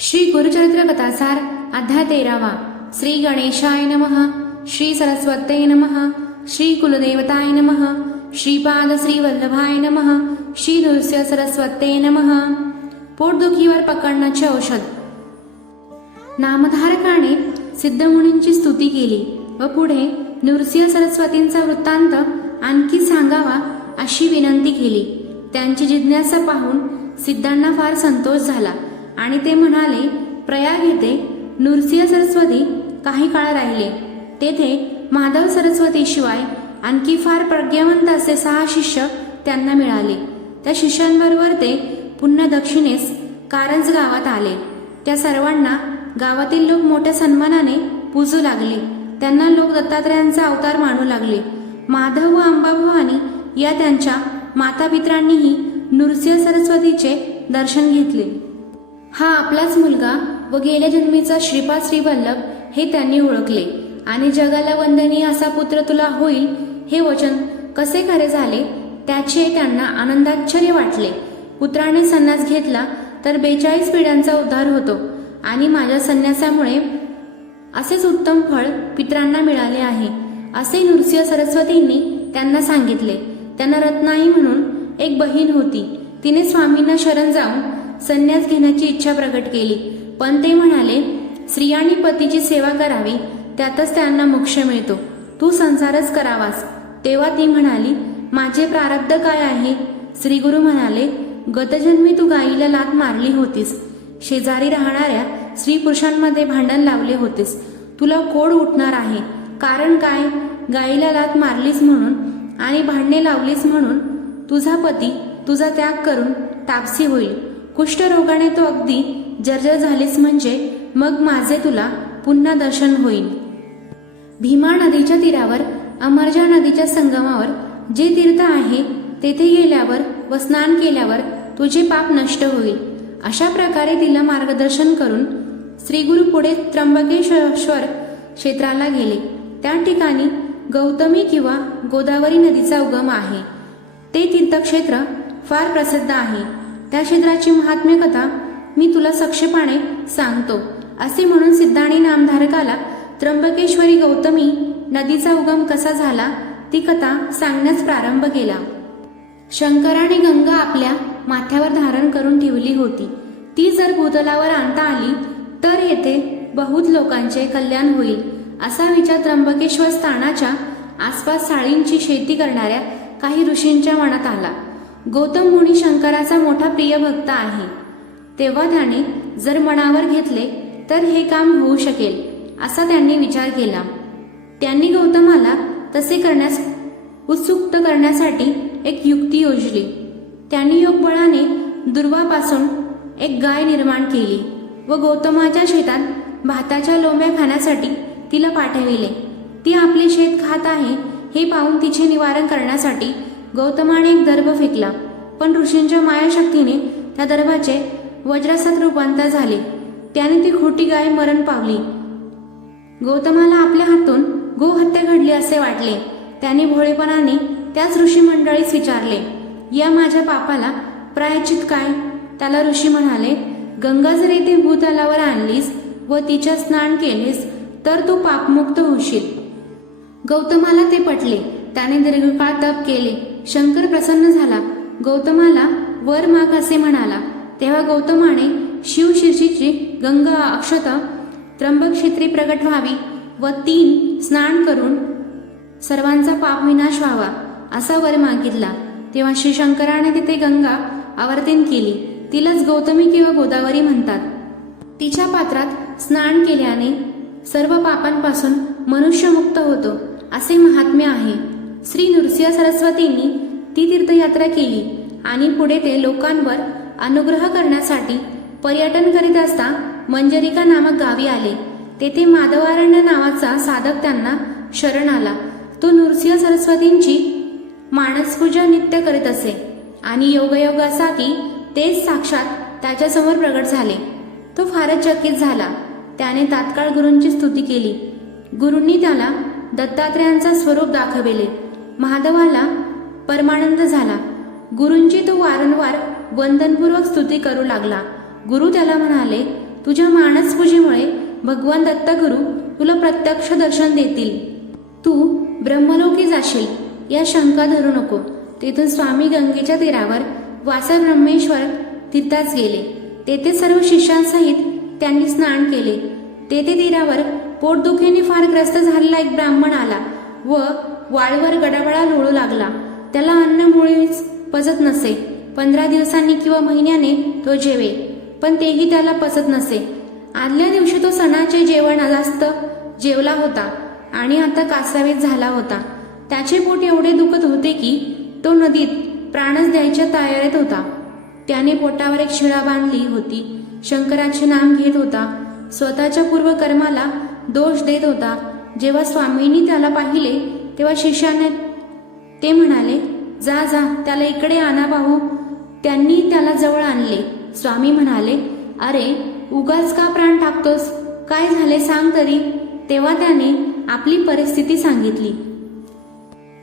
श्री गुरुचरित्र कथासार अध्याय 13वा। श्री गणेशाय नमः, श्री सरस्वत्यै नमः, श्री कुलदेवताय नमः, श्रीपाद श्री वल्लभाय नमः, श्री नृसिंह सरस्वत्यै नमः। पोटदुखीवर पकडण्याचे औषध। नामधारकाने सिद्धमुनींची स्तुती केली व पुढे नृसिंह सरस्वतींचा वृत्तांत आणखी सांगावा अशी विनंती केली। त्यांची जिज्ञासा पाहून सिद्धांना फार संतोष झाला आणि ते म्हणाले, प्रयाग येथे नृसिंह सरस्वती काही काळ राहिले। तेथे माधव सरस्वती शिवाय आणखी फार प्रज्ञावंत असे 6 शिष्य त्यांना मिळाले। त्या शिष्यांबरोबर ते पुन्हा दक्षिणेस कारंज गावात आले। त्या सर्वांना गावातील लोक मोठ्या सन्मानाने पूजू लागले। त्यांना लोक दत्तात्रयांचा अवतार मानू लागले। माधव व अंबाभवानी या त्यांच्या मातापित्रांनीही नृसिंह सरस्वतीचे दर्शन घेतले। हा आपलाच मुलगा व गेल्या जन्मीचा श्रीपाद श्रीवल्लभ हे त्यांनी ओळखले आणि जगाला वंदनीय असा पुत्र तुला होईल हे वचन कसे खरे झाले त्याचे त्यांना आनंदाश्चर्य वाटले। पुत्राने संन्यास घेतला तर 42 पिढ्यांचा उद्धार होतो आणि माझ्या संन्यासामुळे असेच उत्तम फळ पितरांना मिळाले आहे असे नृसिंह सरस्वतींनी त्यांना सांगितले। त्यांना रत्नाई म्हणून एक बहीण होती। तिने स्वामींना शरण जाऊन संन्यास घेण्याची इच्छा प्रकट केली, पण ते म्हणाले, स्त्रियांनी पतीची सेवा करावी, त्यातच त्यांना मोक्ष मिळतो। तू संसारच करावास। तेव्हा ती म्हणाली, माझे प्रारब्ध काय आहे? श्री गुरु म्हणाले, गतजन्मी तू गायीला लाथ मारली होतीस, शेजारी राहणाऱ्या स्त्री पुरुषांमध्ये भांडण लावले होतेस। तुला कोड उठणार आहे। कारण काय? गायीला लाथ मारलीस म्हणून आणि भांडणे लावलीस म्हणून तुझा पती तुझा त्याग करून तापसी होईल। कुष्ठरोगाने तो अगदी जर्जर झालीस म्हणजे मग माझे तुला पुन्हा दर्शन होईल। भीमा नदीच्या तीरावर अमरजा नदीच्या संगमावर जे तीर्थ आहे तेथे गेल्यावर व स्नान केल्यावर तुझे पाप नष्ट होईल। अशा प्रकारे तिला मार्गदर्शन करून श्री गुरु पुढे त्र्यंबकेश्वर क्षेत्राला गेले। त्या ठिकाणी गौतमी किंवा गोदावरी नदीचा उगम आहे। ते तीर्थक्षेत्र फार प्रसिद्ध आहे। त्या क्षेत्राची महात्म्य कथा मी तुला संक्षेपाने सांगतो। असे म्हणून सिद्धाने नामधारकाला त्र्यंबकेश्वरी गौतमी नदीचा उगम कसा झाला ती कथा सांगण्यास प्रारंभ केला। शंकराने गंगा आपल्या माथ्यावर धारण करून ठेवली होती। ती जर भूतलावर आणता आली तर येथे बहुत लोकांचे कल्याण होईल असा विचार त्र्यंबकेश्वर स्थानाच्या आसपास साळींची शेती करणाऱ्या काही ऋषींच्या मनात आला। गौतम मुनी शंकराचा मोठा प्रिय भक्त आहे। तेव्हा त्याने जर मनावर घेतले तर हे काम होऊ शकेल असा त्यांनी विचार केला। त्यांनी गौतमाला तसे करण्यास उत्सुक करण्यासाठी एक युक्ती योजली। त्यांनी योगबळाने दुर्वापासून एक गाय निर्माण केली व गौतमाच्या शेतात भाताच्या लोंब्या खाण्यासाठी तिला पाठविले। ती आपले शेत खात आहे हे पाहून तिचे निवारण करण्यासाठी गौतमाने एक दर्भ फेकला, पण ऋषींच्या मायाशक्तीने त्या दर्भाचे वज्रासात रूपांतर झाले। त्याने ती खोटी गाय मरण पावली। गौतमाला आपल्या हातून गोहत्या घडली असे वाटले। त्याने भोळेपणाने त्याच ऋषी मंडळीस विचारले, या माझ्या पापाला प्रायश्चित काय? त्याला ऋषी म्हणाले, गंगा जर येथे भूतलावर आणलीस व तिच्या स्नान केलेस तर तू पापमुक्त होशील। गौतमाला ते पटले। त्याने दीर्घकाळ तप केले। शंकर प्रसन्न झाला। गौतमाला वर माग असे म्हणाला। तेव्हा गौतमाने शिवशीर्षीची गंगा अक्षत त्र्यंबक क्षेत्री प्रगट व्हावी व 3 स्नान करून सर्वांचा पाप विनाश व्हावा असा वर मागितला। तेव्हा श्री शंकराने तिथे गंगा आवर्तीन केली। तिलाच गौतमी किंवा गोदावरी म्हणतात। तिच्या पात्रात स्नान केल्याने सर्व पापांपासून मनुष्य मुक्त होतो असे महात्म्य आहे। श्री नृसिंह सरस्वतींनी ती तीर्थयात्रा केली आणि पुढे ते लोकांवर अनुग्रह करण्यासाठी पर्यटन करीत असता मंजरिका नामक गावी आले। तेथे माधवारण्य नावाचा साधक त्यांना शरण आला। तो नृसिंह सरस्वतींची मानसपूजा नित्य करीत असे आणि योगायोग असा की तेच साक्षात त्याच्यासमोर प्रगट झाले। तो फारच चकित झाला। त्याने तात्काळ गुरूंची स्तुती केली। गुरूंनी त्याला दत्तात्रयांचा स्वरूप दाखविले। माधवाला परमानंद झाला। गुरूंची तो वारंवार वंदनपूर्वक स्तुती करू लागला। गुरु त्याला म्हणाले, तुझ्या मानसपूजेमुळे भगवान दत्तगुरु तुला प्रत्यक्ष दर्शन देतील. तू ब्रह्मलोकी जाशील या शंका धरू नको. तेथून स्वामी गंगेच्या तीरावर वासब्रह्मेश्वर तीर्थास गेले. तेथे सर्व शिष्यांसहित त्यांनी स्नान केले. तेथे तीरावर पोटदुखीने फार ग्रस्त झालेला एक ब्राह्मण आला व वाळवर गडाबडा लोळू लागला. त्याला अन्न मुळीच पचत नसे. 15 दिवसांनी किंवा महिन्याने तो जेवे, पण तेही त्याला पचत नसे. आदल्या दिवशी तो सणाचे जेवण जास्त जेवला होता आणि आता कासावीस झाला होता. त्याचे पोट एवढे दुखत होते की तो नदीत प्राणच द्यायच्या तयारीत होता. त्याने पोटावर एक शिळा बांधली होती. शंकराचे नाम घेत होता. स्वतःच्या पूर्वकर्माला दोष देत होता. जेव्हा स्वामींनी त्याला पाहिले तेव्हा शिष्याने ते म्हणाले, जा जा त्याला इकडे आणा पाहू. त्यांनी त्याला जवळ आणले. स्वामी म्हणाले, अरे उगाच का प्राण टाकतोस, काय झाले सांग तरी. तेव्हा त्याने आपली परिस्थिती सांगितली.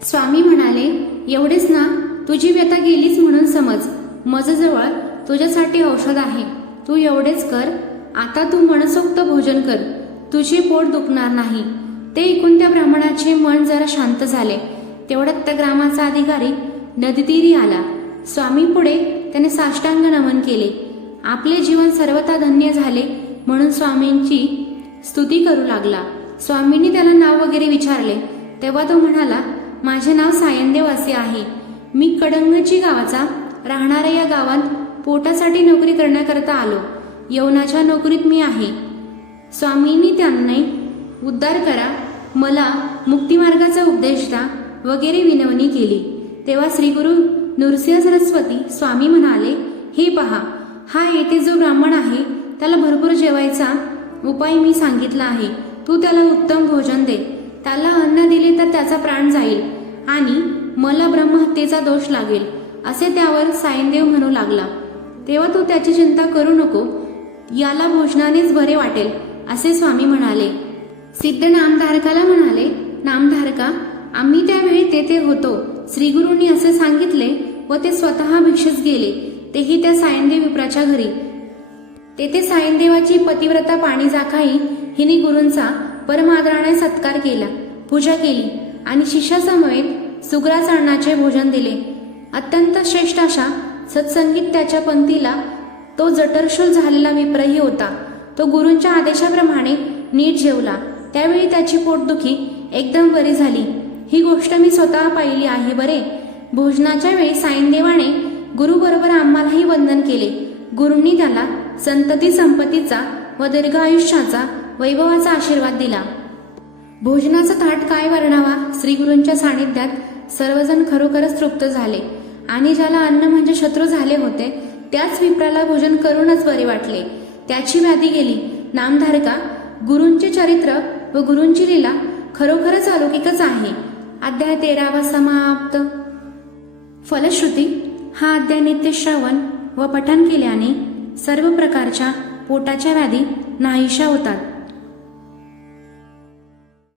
स्वामी म्हणाले, एवढेच ना, तुझी व्यथा गेलीच म्हणून समज. माझ्याजवळ तुझ्यासाठी औषध आहे. तू एवढेच कर. आता तू मनसोक्त भोजन कर. तुझे पोट दुखणार नाही. ते ऐकून त्या ब्राह्मणाचे मन जरा शांत झाले. तेवढ्यात त्या ग्रामाचा अधिकारी नदीतीरी आला. स्वामी पुढे त्याने साष्टांग नमन केले. आपले जीवन सर्वथा धन्य झाले म्हणून स्वामींची स्तुती करू लागला. स्वामींनी त्याला नाव वगैरे विचारले तेव्हा तो म्हणाला, माझे नाव सायनदेव असे आहे. मी कडंगची गावाचा राहणाऱ्या या गावात पोटासाठी नोकरी करण्याकरता आलो. यवनाच्या नोकरीत मी आहे. स्वामींनी त्यांनी उद्धार करा, मला मुक्तिमार्गाचा उपदेश द्या वगैरे विनवणी केली. तेव्हा श्री गुरु नृसिंह सरस्वती स्वामी म्हणाले, हे पहा, हा येथे जो ब्राह्मण आहे त्याला भरपूर जेवायचा उपाय मी सांगितला आहे. तू त्याला उत्तम भोजन दे. त्याला अन्न दिले तर त्याचा प्राण जाईल आणि मला ब्रह्महत्येचा दोष लागेल असे त्यावर सायनदेव म्हणू लागला. तेव्हा तू त्याची चिंता करू नको, याला भोजनानेच बरे वाटेल असे स्वामी म्हणाले. सिद्ध नामधारकाला म्हणाले, नामधारका, आम्ही त्यावेळी तेथे होतो. श्रीगुरूंनी असे सांगितले व ते स्वतः भिक्षेस गेले, तेही त्या सायनदेव विप्राच्या घरी. तेथे सायनदेवाची पतिव्रता पाणी जाखाई हिने गुरूंचा परमादराने सत्कार केला, पूजा केली आणि शिष्यासमवेत सुग्रास अन्नाचे भोजन दिले. अत्यंत श्रेष्ठ अशा सत्संगीत त्याच्या पंक्तीला तो जठरशूल झालेला विप्रही होता. तो गुरूंच्या आदेशाप्रमाणे नीट जेवला. त्यावेळी त्याची पोटदुखी एकदम बरी झाली. ही गोष्ट मी स्वतः पाहिली आहे बरे. भोजनाच्या वेळी सायनदेवाने गुरुबरोबर आम्हालाही वंदन केले. गुरूंनी त्याला संतती संपत्तीचा व दीर्घ आयुष्याचा वैभवाचा आशीर्वाद दिला. भोजनाचा थाट काय वर्णावा. श्रीगुरूंच्या सानिध्यात सर्वजण खरोखरच तृप्त झाले आणि ज्याला अन्न म्हणजे शत्रू झाले होते त्याच विप्राला भोजन करूनच बरे वाटले. त्याची व्याधी गेली. नामधारका, गुरूंचे चरित्र व गुरूंची लीला खरोखरच अलौकिकच आहे. अध्याय 13 समाप्त. फलश्रुती. हा अध्याय नित्य श्रवण व पठन केल्याने सर्व प्रकारच्या पोटाच्या व्याधी नाहीशा होतात.